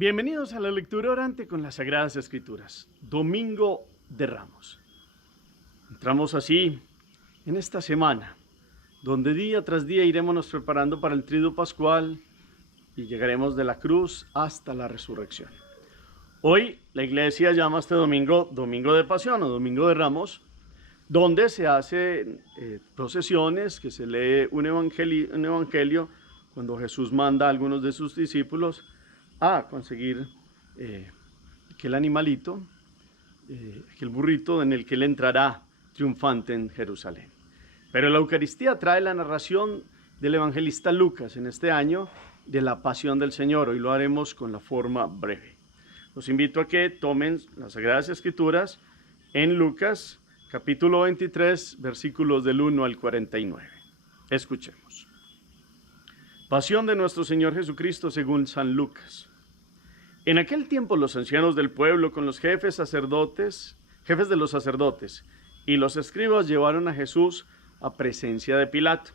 Bienvenidos a la lectura orante con las Sagradas Escrituras, Domingo de Ramos. Entramos así en esta semana, donde día tras día iremos nos preparando para el Triduo Pascual y llegaremos de la cruz hasta la resurrección. Hoy la Iglesia llama este domingo Domingo de Pasión o Domingo de Ramos, donde se hacen procesiones, que se lee un evangelio cuando Jesús manda a algunos de sus discípulos a conseguir aquel animalito, aquel burrito en el que él entrará triunfante en Jerusalén. Pero la Eucaristía trae la narración del evangelista Lucas en este año de la pasión del Señor. Hoy lo haremos con la forma breve. Los invito a que tomen las Sagradas Escrituras en Lucas capítulo 23, versículos del 1 al 49. Escuchemos. Pasión de nuestro Señor Jesucristo según San Lucas. En aquel tiempo los ancianos del pueblo con los jefes de los sacerdotes y los escribas llevaron a Jesús a presencia de Pilato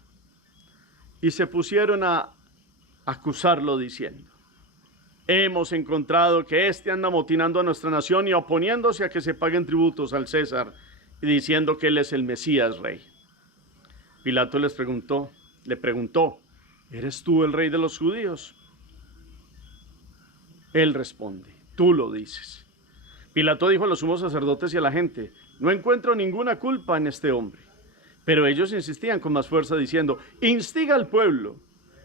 y se pusieron a acusarlo diciendo: hemos encontrado que éste anda amotinando a nuestra nación y oponiéndose a que se paguen tributos al César y diciendo que él es el Mesías rey. Pilato le preguntó: ¿eres tú el rey de los judíos? Él responde: tú lo dices. Pilato dijo a los sumos sacerdotes y a la gente: no encuentro ninguna culpa en este hombre. Pero ellos insistían con más fuerza diciendo: instiga al pueblo,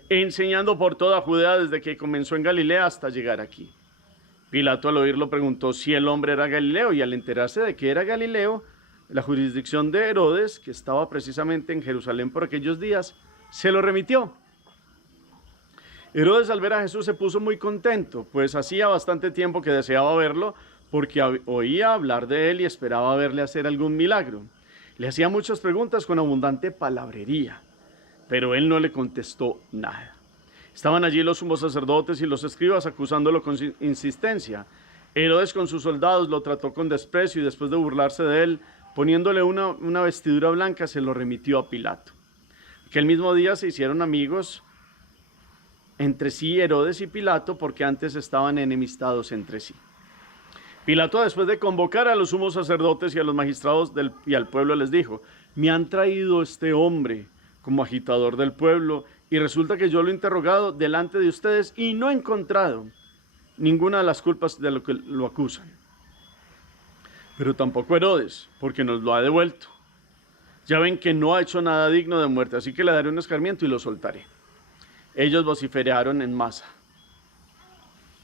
enseñando por toda Judea desde que comenzó en Galilea hasta llegar aquí. Pilato al oírlo preguntó si el hombre era Galileo, y al enterarse de que era Galileo, la jurisdicción de Herodes, que estaba precisamente en Jerusalén por aquellos días, se lo remitió. Herodes al ver a Jesús se puso muy contento, pues hacía bastante tiempo que deseaba verlo, porque oía hablar de él y esperaba verle hacer algún milagro. Le hacía muchas preguntas con abundante palabrería, pero él no le contestó nada. Estaban allí los sumos sacerdotes y los escribas acusándolo con insistencia. Herodes con sus soldados lo trató con desprecio y después de burlarse de él, poniéndole una vestidura blanca, se lo remitió a Pilato. Aquel mismo día se hicieron amigos entre sí Herodes y Pilato, porque antes estaban enemistados entre sí. Pilato, después de convocar a los sumos sacerdotes y a los magistrados y al pueblo, les dijo: me han traído este hombre como agitador del pueblo, y resulta que yo lo he interrogado delante de ustedes y no he encontrado ninguna de las culpas de lo que lo acusan. Pero tampoco Herodes, porque nos lo ha devuelto. Ya ven que no ha hecho nada digno de muerte, así que le daré un escarmiento y lo soltaré. Ellos vociferaron en masa: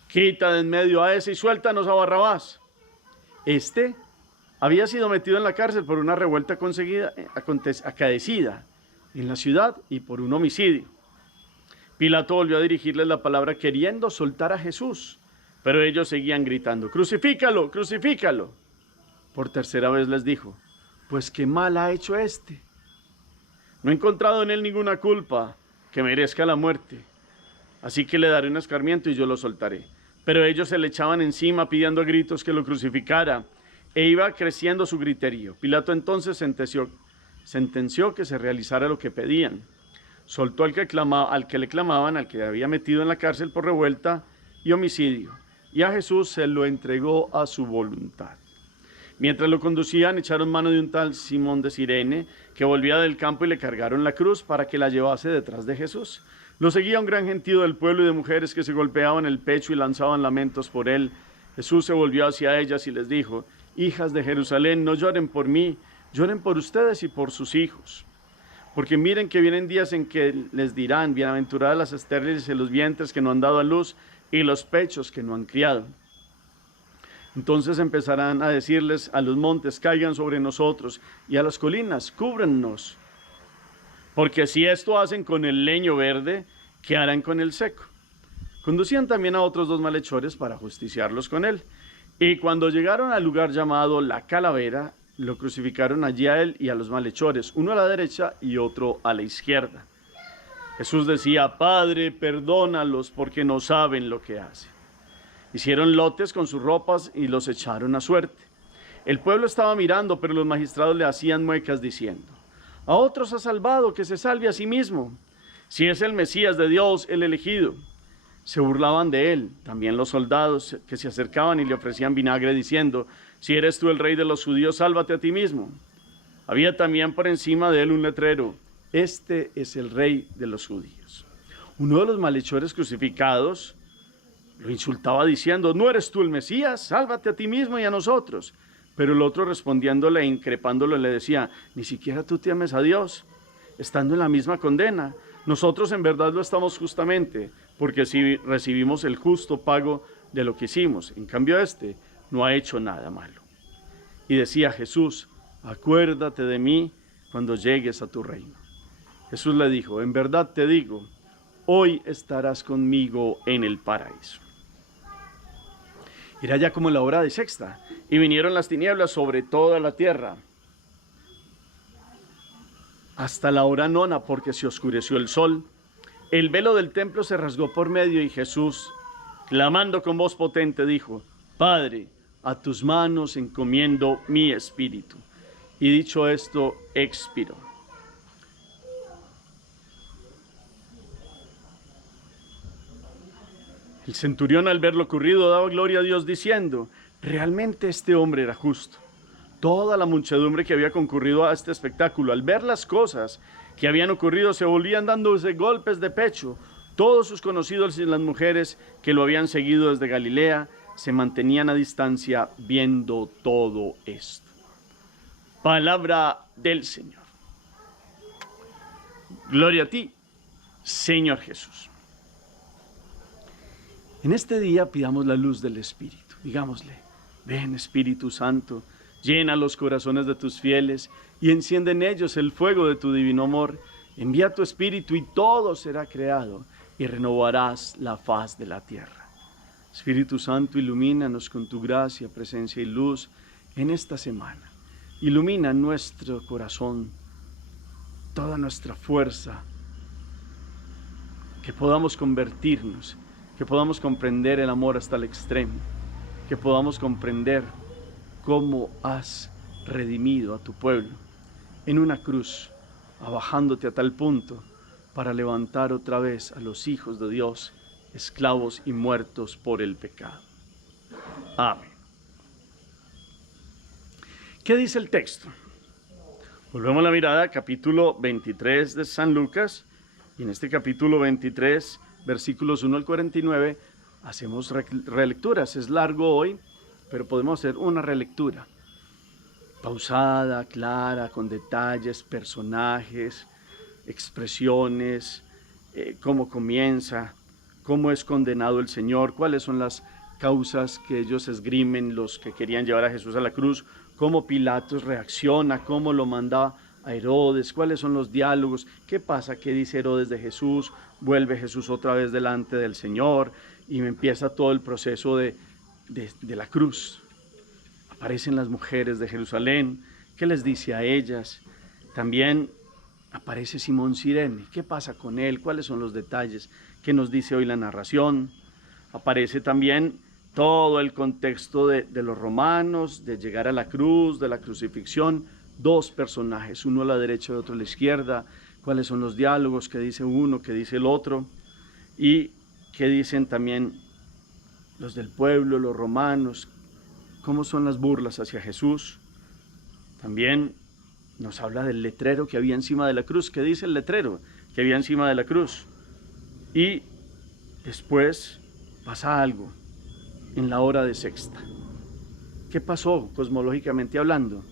quita de en medio a ese y suéltanos a Barrabás. Este había sido metido en la cárcel por una revuelta acaecida en la ciudad y por un homicidio. Pilato volvió a dirigirles la palabra queriendo soltar a Jesús, pero ellos seguían gritando: crucifícalo, crucifícalo. Por tercera vez les dijo: pues qué mal ha hecho este. No he encontrado en él ninguna culpa que merezca la muerte, así que le daré un escarmiento y yo lo soltaré. Pero ellos se le echaban encima pidiendo a gritos que lo crucificara, e iba creciendo su griterío. Pilato entonces sentenció que se realizara lo que pedían. Soltó al que le clamaban, al que había metido en la cárcel por revuelta y homicidio, y a Jesús se lo entregó a su voluntad. Mientras lo conducían, echaron mano de un tal Simón de Cirene, que volvía del campo, y le cargaron la cruz para que la llevase detrás de Jesús. Lo seguía un gran gentío del pueblo y de mujeres que se golpeaban el pecho y lanzaban lamentos por él. Jesús se volvió hacia ellas y les dijo: hijas de Jerusalén, no lloren por mí, lloren por ustedes y por sus hijos. Porque miren que vienen días en que les dirán: bienaventuradas las estériles y los vientres que no han dado a luz y los pechos que no han criado. Entonces empezarán a decirles a los montes: caigan sobre nosotros, y a las colinas: cúbrannos. Porque si esto hacen con el leño verde, ¿qué harán con el seco? Conducían también a otros dos malhechores para justiciarlos con él. Y cuando llegaron al lugar llamado La Calavera, lo crucificaron allí a él y a los malhechores, uno a la derecha y otro a la izquierda. Jesús decía: Padre, perdónalos, porque no saben lo que hacen. Hicieron lotes con sus ropas y los echaron a suerte. El pueblo estaba mirando, pero los magistrados le hacían muecas diciendo: a otros ha salvado, que se salve a sí mismo, si es el Mesías de Dios, el elegido. se burlaban de él, también los soldados que se acercaban y le ofrecían vinagre diciendo: si eres tú el rey de los judíos, sálvate a ti mismo. Había también por encima de él un letrero: este es el rey de los judíos. Uno de los malhechores crucificados lo insultaba diciendo: ¿no eres tú el Mesías? Sálvate a ti mismo y a nosotros. Pero el otro, respondiéndole e increpándolo, le decía: ni siquiera tú temes a Dios, estando en la misma condena. Nosotros en verdad lo estamos justamente, porque si recibimos el justo pago de lo que hicimos. En cambio este no ha hecho nada malo. Y decía Jesús: acuérdate de mí cuando llegues a tu reino. Jesús le dijo: en verdad te digo, hoy estarás conmigo en el paraíso. Era ya como la hora de sexta, y vinieron las tinieblas sobre toda la tierra, hasta la hora nona, porque se oscureció el sol. El velo del templo se rasgó por medio, y Jesús, clamando con voz potente, dijo: Padre, a tus manos encomiendo mi espíritu. Y dicho esto, expiró. El centurión, al ver lo ocurrido, daba gloria a Dios diciendo: realmente este hombre era justo. Toda la muchedumbre que había concurrido a este espectáculo, al ver las cosas que habían ocurrido, se volvían dándose golpes de pecho. Todos sus conocidos y las mujeres que lo habían seguido desde Galilea se mantenían a distancia viendo todo esto. Palabra del Señor. Gloria a ti, Señor Jesús. En este día pidamos la luz del Espíritu. Digámosle: ven, Espíritu Santo, llena los corazones de tus fieles y enciende en ellos el fuego de tu divino amor. Envía tu Espíritu y todo será creado y renovarás la faz de la tierra. Espíritu Santo, ilumínanos con tu gracia, presencia y luz en esta semana. Ilumina nuestro corazón, toda nuestra fuerza, que podamos convertirnos, que podamos comprender el amor hasta el extremo, que podamos comprender cómo has redimido a tu pueblo en una cruz, abajándote a tal punto para levantar otra vez a los hijos de Dios, esclavos y muertos por el pecado. Amén. ¿Qué dice el texto? Volvemos la mirada al capítulo 23 de San Lucas, y en este capítulo 23, versículos 1 al 49, hacemos relecturas. Es largo hoy, pero podemos hacer una relectura pausada, clara, con detalles, personajes, expresiones, cómo comienza, cómo es condenado el Señor, cuáles son las causas que ellos esgrimen, los que querían llevar a Jesús a la cruz, cómo Pilatos reacciona, cómo lo manda a Herodes, cuáles son los diálogos, qué pasa, qué dice Herodes de Jesús, vuelve Jesús otra vez delante del Señor y empieza todo el proceso de la cruz. Aparecen las mujeres de Jerusalén, ¿qué les dice a ellas? También aparece Simón Cirene, ¿qué pasa con él? ¿Cuáles son los detalles? ¿Qué nos dice hoy la narración? Aparece también todo el contexto de los romanos, de llegar a la cruz, de la crucifixión. Dos personajes, uno a la derecha y otro a la izquierda. ¿Cuáles son los diálogos? ¿Qué dice uno? ¿Qué dice el otro? Y qué dicen también los del pueblo, los romanos. ¿Cómo son las burlas hacia Jesús? También nos habla del letrero que había encima de la cruz. ¿Qué dice el letrero que había encima de la cruz? Y después pasa algo en la hora de sexta. ¿Qué pasó cosmológicamente hablando?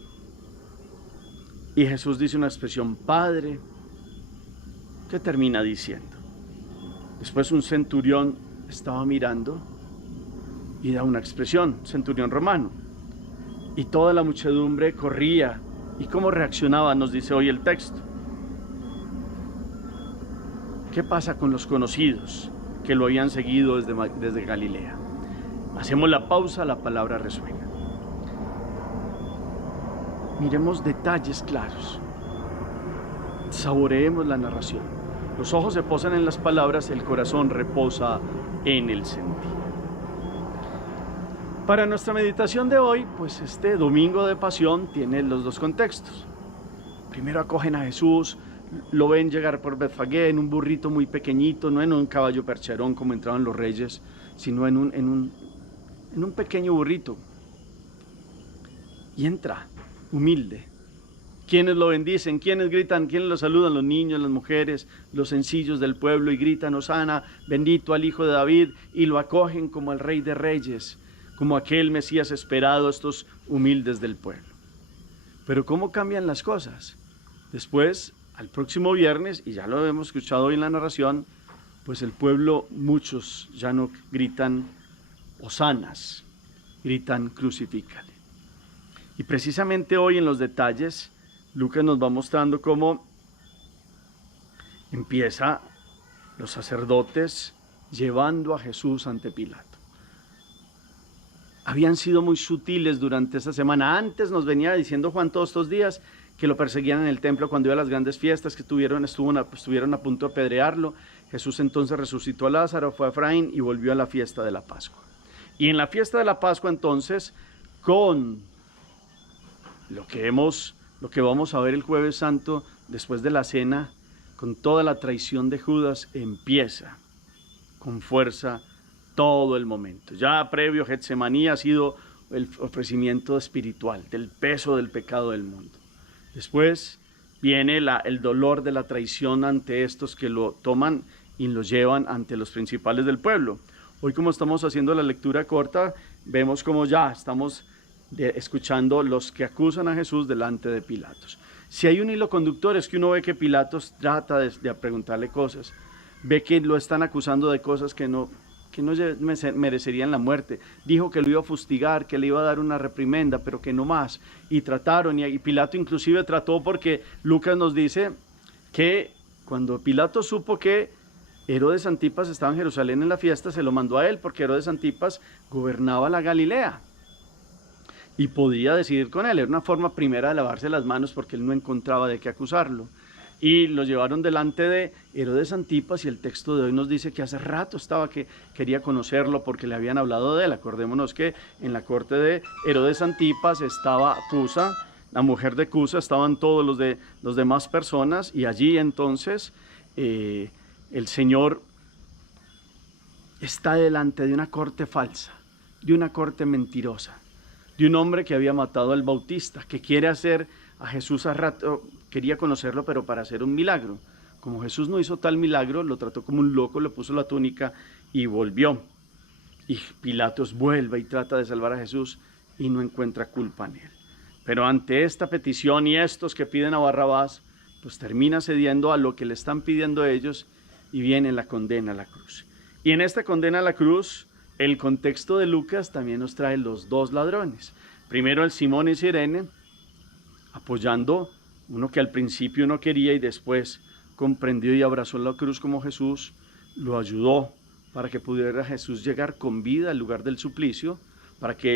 Y Jesús dice una expresión: Padre. ¿Qué termina diciendo? Después un centurión estaba mirando y da una expresión, centurión romano. Y toda la muchedumbre corría. ¿Y cómo reaccionaba? Nos dice hoy el texto. ¿Qué pasa con los conocidos que lo habían seguido desde Galilea? Hacemos la pausa, la palabra resuena. Miremos detalles claros. Saboreemos la narración. Los ojos se posan en las palabras, el corazón reposa en el sentido. Para nuestra meditación de hoy, pues este domingo de pasión tiene los dos contextos. Primero acogen a Jesús, lo ven llegar por Betfagé en un burrito muy pequeñito, no en un caballo percherón como entraban los reyes, sino en un pequeño burrito. Y entra, humilde. Quienes lo bendicen, quienes gritan, quienes lo saludan, los niños, las mujeres, los sencillos del pueblo, y gritan: Hosana, bendito al Hijo de David, y lo acogen como el Rey de Reyes, como aquel Mesías esperado, estos humildes del pueblo. Pero ¿cómo cambian las cosas? Después, al próximo viernes, y ya lo hemos escuchado hoy en la narración, pues el pueblo, muchos ya no gritan hosanas, gritan crucifícale. Y precisamente hoy en los detalles, Lucas nos va mostrando cómo empieza los sacerdotes llevando a Jesús ante Pilato. Habían sido muy sutiles durante esa semana. Antes nos venía diciendo Juan todos estos días que lo perseguían en el templo cuando iba a las grandes fiestas, que estuvieron a punto de apedrearlo. Jesús entonces resucitó a Lázaro, fue a Efraín y volvió a la fiesta de la Pascua. Y en la fiesta de la Pascua entonces, con lo que vamos a ver el Jueves Santo, después de la cena, con toda la traición de Judas, empieza con fuerza todo el momento. Ya previo Getsemaní ha sido el ofrecimiento espiritual del peso del pecado del mundo. Después viene el dolor de la traición ante estos que lo toman y lo llevan ante los principales del pueblo. Hoy, como estamos haciendo la lectura corta, vemos como ya estamos escuchando los que acusan a Jesús delante de Pilatos. Si hay un hilo conductor, es que uno ve que Pilatos trata de preguntarle cosas, ve que lo están acusando de cosas que no merecerían la muerte. Dijo que lo iba a fustigar, que le iba a dar una reprimenda, pero que no más. Y trataron, y Pilato inclusive trató, porque Lucas nos dice que cuando Pilato supo que Herodes Antipas estaba en Jerusalén en la fiesta, se lo mandó a él, porque Herodes Antipas gobernaba la Galilea y podía decidir con él. Era una forma primera de lavarse las manos, porque él no encontraba de qué acusarlo. Y lo llevaron delante de Herodes Antipas, y el texto de hoy nos dice que hace rato estaba que quería conocerlo porque le habían hablado de él. Acordémonos que en la corte de Herodes Antipas estaba Cusa, la mujer de Cusa, estaban todos los demás personas, y allí entonces el Señor está delante de una corte falsa, de una corte mentirosa, de un hombre que había matado al Bautista, que quiere hacer a Jesús a rato, quería conocerlo, pero para hacer un milagro. Como Jesús no hizo tal milagro, lo trató como un loco, le puso la túnica y volvió. Y Pilatos vuelve y trata de salvar a Jesús y no encuentra culpa en él. Pero ante esta petición y estos que piden a Barrabás, pues termina cediendo a lo que le están pidiendo ellos, y viene la condena a la cruz. Y en esta condena a la cruz, el contexto de Lucas también nos trae los dos ladrones. Primero el Simón y Sirene, apoyando uno que al principio no quería y después comprendió y abrazó la cruz como Jesús, lo ayudó para que pudiera Jesús llegar con vida al lugar del suplicio, para que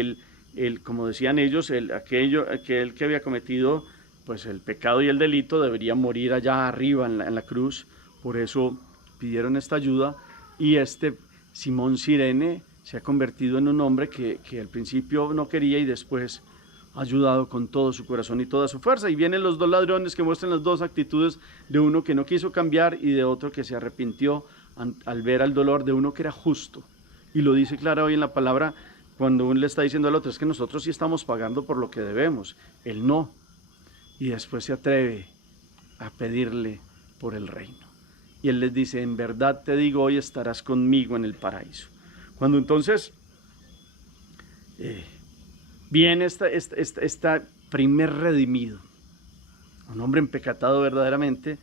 él, como decían ellos, aquel que había cometido pues el pecado y el delito debería morir allá arriba en la cruz. Por eso pidieron esta ayuda, y este Simón Sirene se ha convertido en un hombre que al principio no quería y después ha ayudado con todo su corazón y toda su fuerza. Y vienen los dos ladrones que muestran las dos actitudes, de uno que no quiso cambiar y de otro que se arrepintió al ver el dolor, de uno que era justo. Y lo dice claro hoy en la palabra, cuando uno le está diciendo al otro: es que nosotros sí estamos pagando por lo que debemos, él no. Y después se atreve a pedirle por el reino. Y él les dice: en verdad te digo, hoy estarás conmigo en el paraíso. Cuando entonces viene esta primer redimido, un hombre empecatado verdaderamente,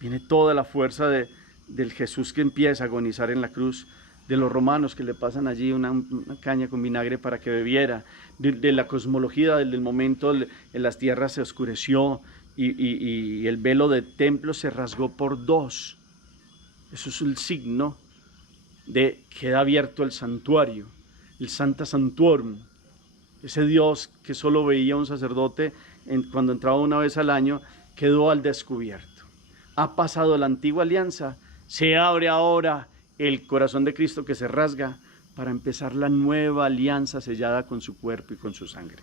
viene toda la fuerza del Jesús que empieza a agonizar en la cruz, de los romanos que le pasan allí una caña con vinagre para que bebiera, de la cosmología del momento, en las tierras se oscureció y el velo del templo se rasgó por dos. Eso es el signo de que queda abierto el santuario, el Sancta Sanctorum, ese Dios que solo veía un sacerdote cuando entraba una vez al año, quedó al descubierto. Ha pasado la antigua alianza, se abre ahora el corazón de Cristo que se rasga para empezar la nueva alianza sellada con su cuerpo y con su sangre.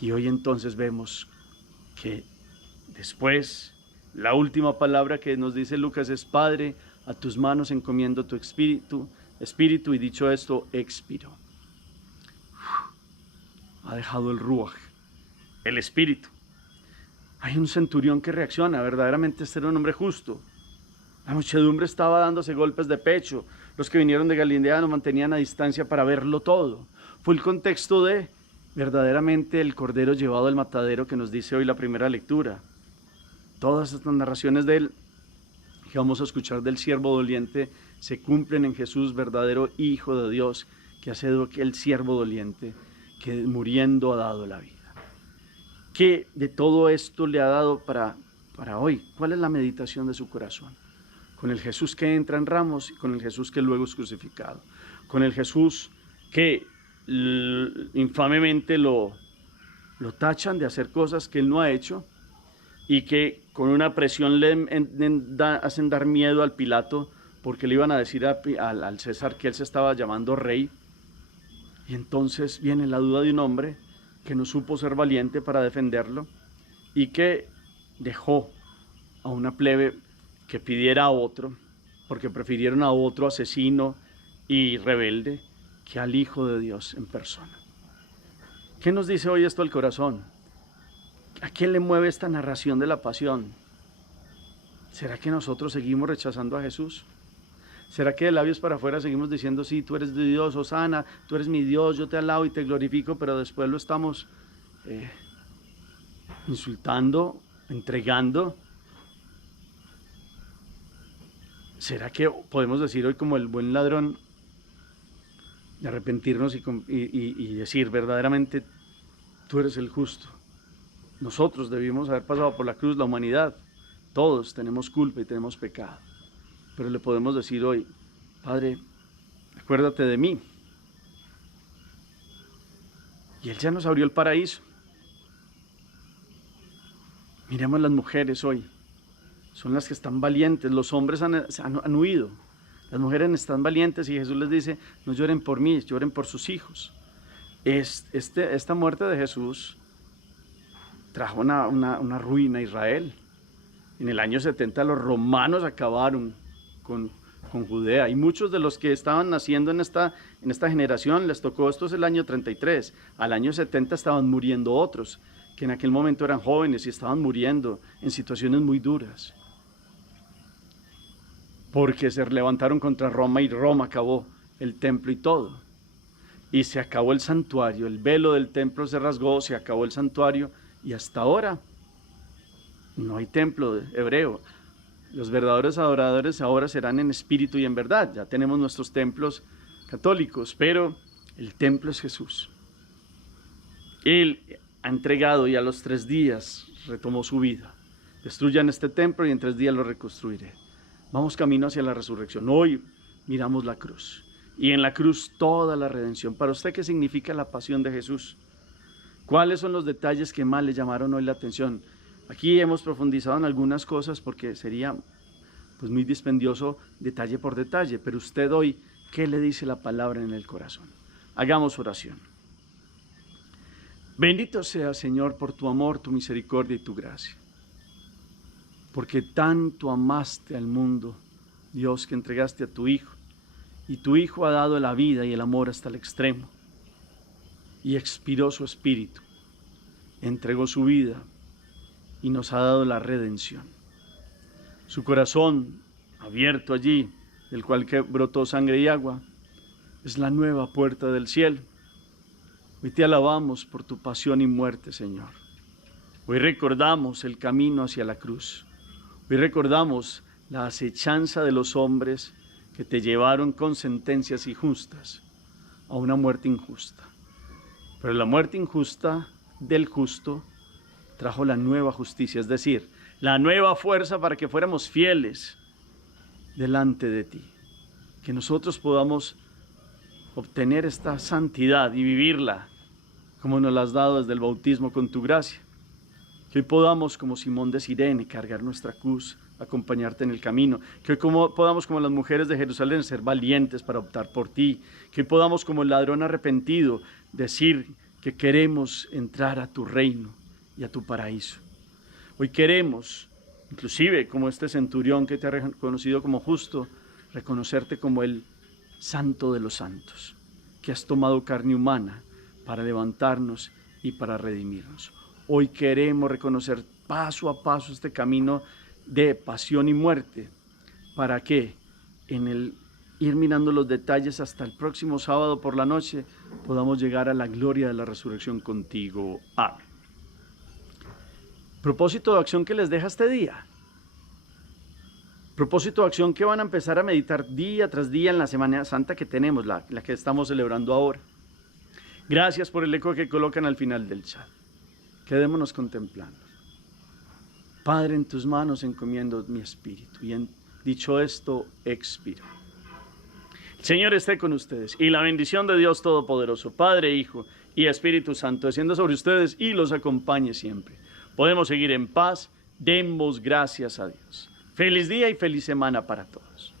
Y hoy entonces vemos que después La última palabra que nos dice Lucas es: Padre, a tus manos encomiendo tu espíritu, y dicho esto, expiró. Ha dejado el ruaj, el espíritu. Hay un centurión que reacciona, verdaderamente este era un hombre justo. La muchedumbre estaba dándose golpes de pecho. Los que vinieron de Galilea lo mantenían a distancia para verlo todo. Fue el contexto de verdaderamente el cordero llevado al matadero que nos dice hoy la primera lectura. Todas estas narraciones de él que vamos a escuchar del siervo doliente se cumplen en Jesús, verdadero Hijo de Dios, que ha sido aquel siervo doliente que muriendo ha dado la vida. ¿Qué de todo esto le ha dado para hoy? ¿Cuál es la meditación de su corazón? Con el Jesús que entra en ramos y con el Jesús que luego es crucificado. Con el Jesús que infamemente lo tachan de hacer cosas que él no ha hecho y que con una presión le hacen dar miedo al Pilato porque le iban a decir al César que él se estaba llamando rey. Y entonces viene la duda de un hombre que no supo ser valiente para defenderlo y que dejó a una plebe que pidiera a otro, porque prefirieron a otro asesino y rebelde que al Hijo de Dios en persona. ¿Qué nos dice hoy esto al corazón? ¿A quién le mueve esta narración de la pasión? ¿Será que nosotros seguimos rechazando a Jesús? ¿Será que de labios para afuera seguimos diciendo, sí, tú eres de Dios, Hosana, tú eres mi Dios, yo te alabo y te glorifico, pero después lo estamos insultando, entregando? ¿Será que podemos decir hoy como el buen ladrón, de arrepentirnos y decir verdaderamente, tú eres el justo? Nosotros debimos haber pasado por la cruz, la humanidad, todos tenemos culpa y tenemos pecado, pero le podemos decir hoy, Padre, acuérdate de mí. Y Él ya nos abrió el paraíso. Miremos las mujeres hoy. Son las que están valientes, los hombres han huido, las mujeres están valientes y Jesús les dice, no lloren por mí, lloren por sus hijos. Esta muerte de Jesús trajo una ruina a Israel. En el año 70 los romanos acabaron con Judea y muchos de los que estaban naciendo en esta generación les tocó, esto es el año 33, al año 70 estaban muriendo otros, que en aquel momento eran jóvenes y estaban muriendo en situaciones muy duras. Porque se levantaron contra Roma y Roma acabó el templo y todo. Y se acabó el santuario, el velo del templo se rasgó, se acabó el santuario y hasta ahora no hay templo hebreo. Los verdaderos adoradores ahora serán en espíritu y en verdad. Ya tenemos nuestros templos católicos, pero el templo es Jesús. Él ha entregado y a los 3 días retomó su vida. Destruyan este templo y en 3 días lo reconstruiré. Vamos camino hacia la resurrección. Hoy miramos la cruz y en la cruz toda la redención. Para usted, ¿qué significa la pasión de Jesús? ¿Cuáles son los detalles que más le llamaron hoy la atención? Aquí hemos profundizado en algunas cosas porque sería pues muy dispendioso detalle por detalle, pero usted hoy, ¿qué le dice la palabra en el corazón? Hagamos oración. Bendito seas, Señor, por tu amor, tu misericordia y tu gracia. Porque tanto amaste al mundo, Dios, que entregaste a tu Hijo, y tu Hijo ha dado la vida y el amor hasta el extremo, y expiró su espíritu, entregó su vida, y nos ha dado la redención. Su corazón abierto allí, del cual que brotó sangre y agua, es la nueva puerta del cielo. Hoy te alabamos por tu pasión y muerte, Señor. Hoy recordamos el camino hacia la cruz. Hoy recordamos la acechanza de los hombres que te llevaron con sentencias injustas a una muerte injusta. Pero la muerte injusta del justo trajo la nueva justicia, es decir, la nueva fuerza para que fuéramos fieles delante de ti. Que nosotros podamos obtener esta santidad y vivirla como nos la has dado desde el bautismo con tu gracia. Que hoy podamos, como Simón de Cirene, cargar nuestra cruz, acompañarte en el camino. Que hoy podamos, como las mujeres de Jerusalén, ser valientes para optar por ti. Que hoy podamos, como el ladrón arrepentido, decir que queremos entrar a tu reino y a tu paraíso. Hoy queremos inclusive como este centurión que te ha reconocido como justo, reconocerte como el santo de los santos, que has tomado carne humana para levantarnos y para redimirnos. Hoy queremos reconocer paso a paso este camino de pasión y muerte, para que en el ir mirando los detalles hasta el próximo sábado por la noche podamos llegar a la gloria de la resurrección contigo. Amén. Propósito de acción que les deja este día. Propósito de acción que van a empezar a meditar día tras día en la Semana Santa que tenemos, la que estamos celebrando ahora. Gracias por el eco que colocan al final del chat. Quedémonos contemplando. Padre, en tus manos encomiendo mi espíritu. Y dicho esto, expiro. El Señor esté con ustedes. Y la bendición de Dios Todopoderoso, Padre, Hijo y Espíritu Santo, descienda sobre ustedes y los acompañe siempre. Podemos seguir en paz. Demos gracias a Dios. Feliz día y feliz semana para todos.